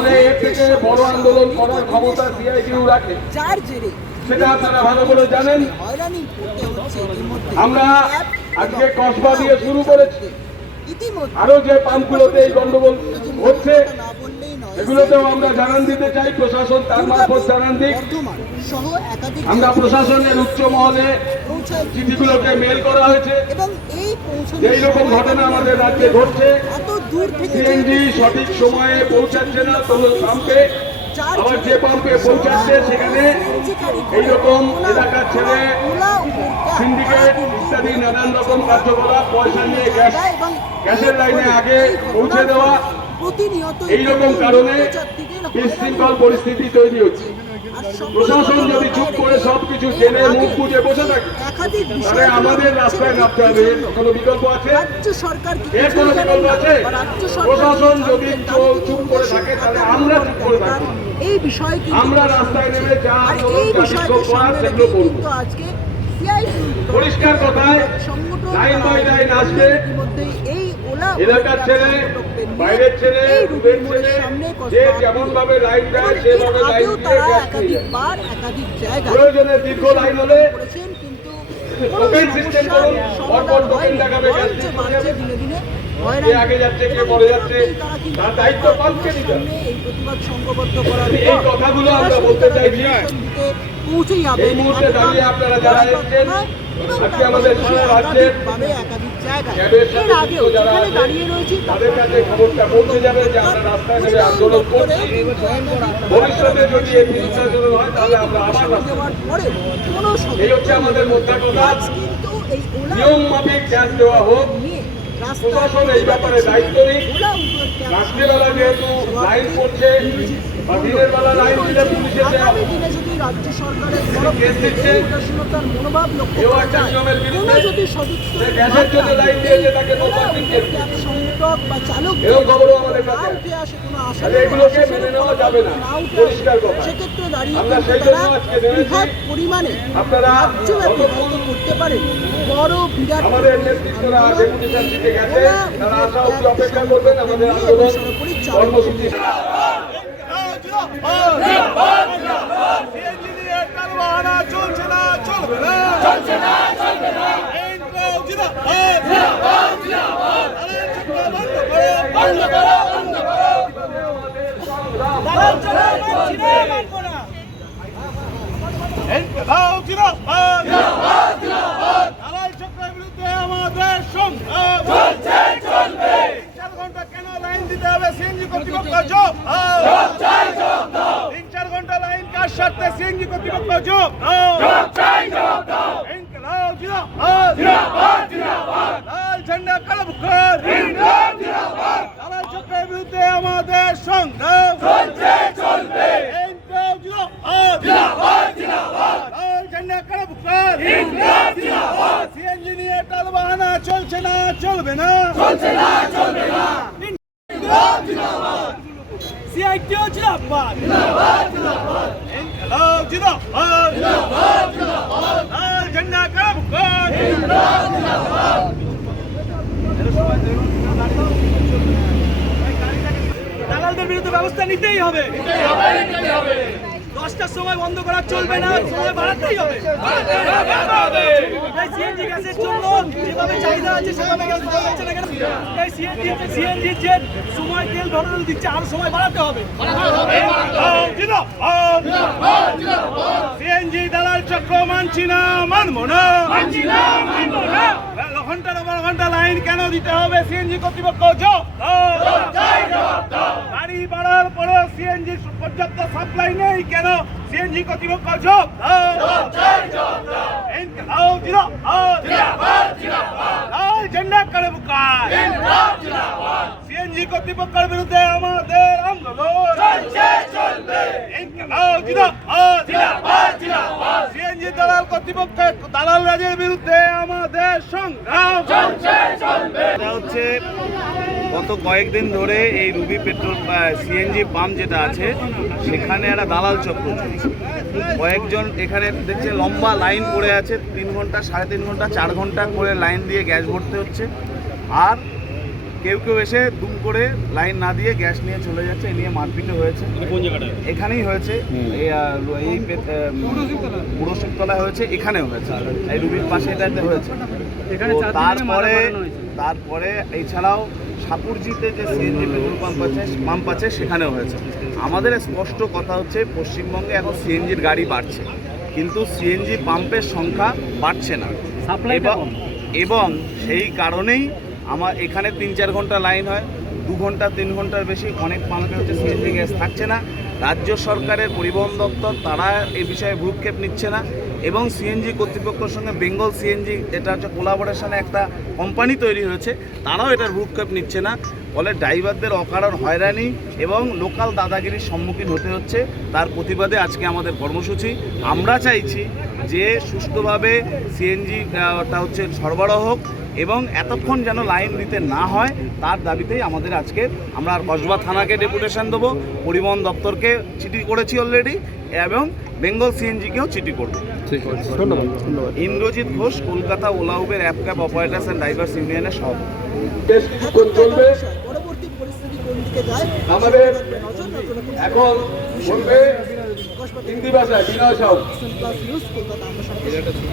তাহলে এর থেকে বড় আন্দোলন করার ক্ষমতা সিআইটিউ রাখে, সেটা আপনারা ভালো করে জানেন। আমরা আজকে কসবা দিয়ে শুরু করেছি, আরো যে পাম্পগুলোতে এই গন্ডগোল হচ্ছে এগুলোতেও আমরা জানান দিতে চাই, প্রশাসন তার মারফত জানান দিক। আমরা প্রশাসনের উচ্চ মহলে চিঠিগুলোকে মেল করা হয়েছে, এইরকম ঘটনা আমাদের রাজ্যে ঘটছে। সিএনজি সঠিক সময়ে পৌঁছাচ্ছে না পাম্পে, আবার যে পাম্পে পৌঁছাচ্ছে সেখানে এইরকম এলাকার ছেলে সিন্ডিকেট ইত্যাদি নানান রকম কার্যকলাপ, পয়সা নিয়ে গ্যাসের লাইনে আগে পৌঁছে দেওয়া, এইরকম কারণে বিশৃঙ্খল পরিস্থিতি তৈরি হচ্ছে। প্রশাসন যদি চুপ করে সবকিছু জেনে মুখ বুঝে বসে থাকে তাহলে আমাদের রাস্তায় নামতে হবে। কোনো বিকল্প আছে? এর কোনো বিকল্প আছে? প্রশাসন যদি চুপ করে থাকে তাহলে আমরা চুপ করে থাকবো, আমরা রাস্তায় নেমে যা বিক্ষোভ করার সেগুলো করবো। পরিষ্কার কথায় লাইন বাই লাইন আসবে, এলাকার ছেলে বাইরের ছেলে রুবের ছেলে যে যেমন ভাবে লাইন দেয় সেভাবে লাইন দিয়ে প্রয়োজনে দীর্ঘ লাইন হলে টোকেন সিস্টেম করুন, পরপর টোকেন দেখাবে কে আগে যাচ্ছে কে পরে যাচ্ছে, তার দায়িত্ব পালকে দিতে হবে। এই কথাগুলো আমরা বলতে চাইছি। এই মুহূর্তে দাঁড়িয়ে আপনারা যারা এসেছেন আজকে আমাদের সারা রাজ্যের ক্যাবের সাথে যুক্ত যারা আছে তাদের কাছে খবরটা পৌঁছে যাবে যে আমরা রাস্তায় নেমে আন্দোলন করছি। ভবিষ্যতে যদি এই নির্বাচন হয় তাহলে আমরা আবার এই হচ্ছে আমাদের মধ্যে কথা। নিয়ম মাফিক গ্যাস দেওয়া হোক, প্রশাসন এই ব্যাপারে দায়িত্ব নিক। রাত্রিবেলা যেহেতু লাইন পড়ছে বা দিনের বেলা লাইন দিলে পুলিশের কেস দিচ্ছে, এও একটা নিয়মের বিরুদ্ধে। গ্যাসের জন্য লাইন দিয়েছে তাকে এরকম খবরও আমাদের কাছে আছে। এগুলোকে মেনে নেওয়া যাবে না, পরিষ্কার কথা। আমরা সেই জন্য আজকে নেমেছি। আপনারা আমাদের নেতৃত্বরা ডেপুটেশন দিতে গেছে, তারা আসা অবধি অপেক্ষা করবেন। আমাদের আন্দোলন কর্মসূচি চলছে না, চলবে না, চলছে না, চলবে না। বন্ধ করো, বন্ধ করো। আমাদের সংগ্রাম চলছে, চলবে। 4 ঘন্টা কেন লাইন দিতে হবে? সিএনজি কর্তৃপক্ষ জবাব দাও। 3-4 ঘন্টা লাইন কার স্বার্থে? সিএনজি কর্তৃপক্ষ জবাব দাও। ইনকলাব জিন্দাবাদ, জিন্দাবাদ, জিন্দাবাদ। লাল ঝান্ডা কালো বুখার, ইনকলাব জিন্দাবাদ। দালাল চক্রের বিরুদ্ধে আমাদের সংগ্রাম চলছে, চলবে। ইনকলাব জিন্দাবাদ, জিন্দাবাদ, জিন্দাবাদ। লাল ঝান্ডা কালো বুখার, ইনকলাব জিন্দাবাদ। সিএনজি নিয়ে টালবাহানা চলছে না, চলবে না, চলছে না, চলবে না। ইনকলাব জিন্দাবাদ, সিআইটিও জিন্দাবাদ, জিন্দাবাদ, জিন্দাবাদ। ইনকলাব জিন্দাবাদ, জিন্দাবাদ, জিন্দাবাদ। লাল ঝান্ডা কালো বুখার, ইনকলাব জিন্দাবাদ। দালালদের বিরুদ্ধে ব্যবস্থা নিতেই হবে, নিতেই হবে, নিতেই হবে। 10টার সময় বন্ধ করা চলবে না, সময় বাড়াতেই হবে। এই সিএনজি গ্যাসের জন্য যেভাবে চাহিদা আছে সেভাবে গ্যাস পাওয়া যাচ্ছে না কেন? এই সিএনজির যে সময় তেল ভরানো দিচ্ছে আরো সময় বাড়াতে হবে। সিএনজি দালাল চক্র মানছি না, মানবো না, মানছি না, মানবো না। ঘন্টার পর ঘন্টা লাইন কেন দিতে হবে? সিএনজি কর্তৃপক্ষ জবাব দাও। গাড়ি বাড়ার পরে সিএনজি পর্যাপ্ত সাপ্লাই নেই কেন? সিএনজি কর্তৃপক্ষ জবাব দাও। ইনকলাব জিন্দাবাদ, জিন্দাবাদ। লাল ঝান্ডা কালো বুখার, ইনকলাব জিন্দাবাদ। সিএনজি কর্তৃপক্ষের বিরুদ্ধে আমাদের আন্দোলন চলছে, চলবে। ইনকলাব জিন্দাবাদ, জিন্দাবাদ, জিন্দাবাদ। সিএনজি দালাল কর্তৃপক্ষের দালাল রাজের বিরুদ্ধে আমাদের সংগ্রাম চলছে, চলবে। এটা হচ্ছে গত কয়েকদিন ধরে এই রুবি পেট্রোল সিএনজি পাম্প যেটা আছে সেখানে একটা দালাল চক্র চলছে। কয়েকজন এখানে দেখছে লম্বা লাইন পড়ে আছে, 3 ঘন্টা, 3.5 ঘন্টা, 4 ঘন্টা করে লাইন দিয়ে গ্যাস ভরতে হচ্ছে। আর কেউ কেউ এসে দুম করে লাইন না দিয়ে গ্যাস নিয়ে চলে যাচ্ছে, এ নিয়ে মারপিটও হয়েছে। এখানেই হয়েছে, এই পুরশিবতলায় হয়েছে, এখানেও হয়েছে, এই রুবির পাশে এটাতে হয়েছে। তারপরে এছাড়াও সাপুরজিতে যে সিএনজি পেট্রোল পাম্প আছে সেখানেও হয়েছে। আমাদের স্পষ্ট কথা হচ্ছে, পশ্চিমবঙ্গে এখন সিএনজির গাড়ি বাড়ছে, কিন্তু সিএনজি পাম্পের সংখ্যা বাড়ছে না, এবং সেই কারণেই আমার এখানে 3-4 ঘন্টা লাইন হয়, 2 ঘন্টা 3 ঘন্টার বেশি অনেক পাম্পে হচ্ছে সিএনজি গ্যাস থাকছে না। রাজ্য সরকারের পরিবহন দপ্তর তারা এই বিষয়ে ভ্রুক্ষেপ নিচ্ছে না, এবং সিএনজি কর্তৃপক্ষের সঙ্গে বেঙ্গল সিএনজি, এটা হচ্ছে কোলাবোরেশনে একটা কোম্পানি তৈরি হয়েছে, তারাও এটার ভ্রুক্ষেপ নিচ্ছে না। ফলে ড্রাইভারদের অকারণ হয়রানি এবং লোকাল দাদাগিরির সম্মুখীন হতে হচ্ছে। তার প্রতিবাদে আজকে আমাদের কর্মসূচি। আমরা চাইছি যে সুষ্ঠুভাবে সিএনজিটা হচ্ছে সরবরাহ হোক, এবং এতক্ষণ যেন লাইন দিতে না হয়, তার দাবিতেই আমাদের আজকে আমরা কসবা থানাকে ডেপুটেশন দেবো, পরিবহন দপ্তরকে চিঠি করেছি অলরেডি, এবং বেঙ্গল সিএনজিকেও চিঠি করব। ধন্যবাদ। Indrajit Ghosh, Kolkata Ola Uber app cab operators and drivers ইউনিয়নের সভাপতি। বেশ কিছুক্ষণ চলবে। আমাদের এখন বলবে হিন্দি ভাষায় বিনয় সাউ।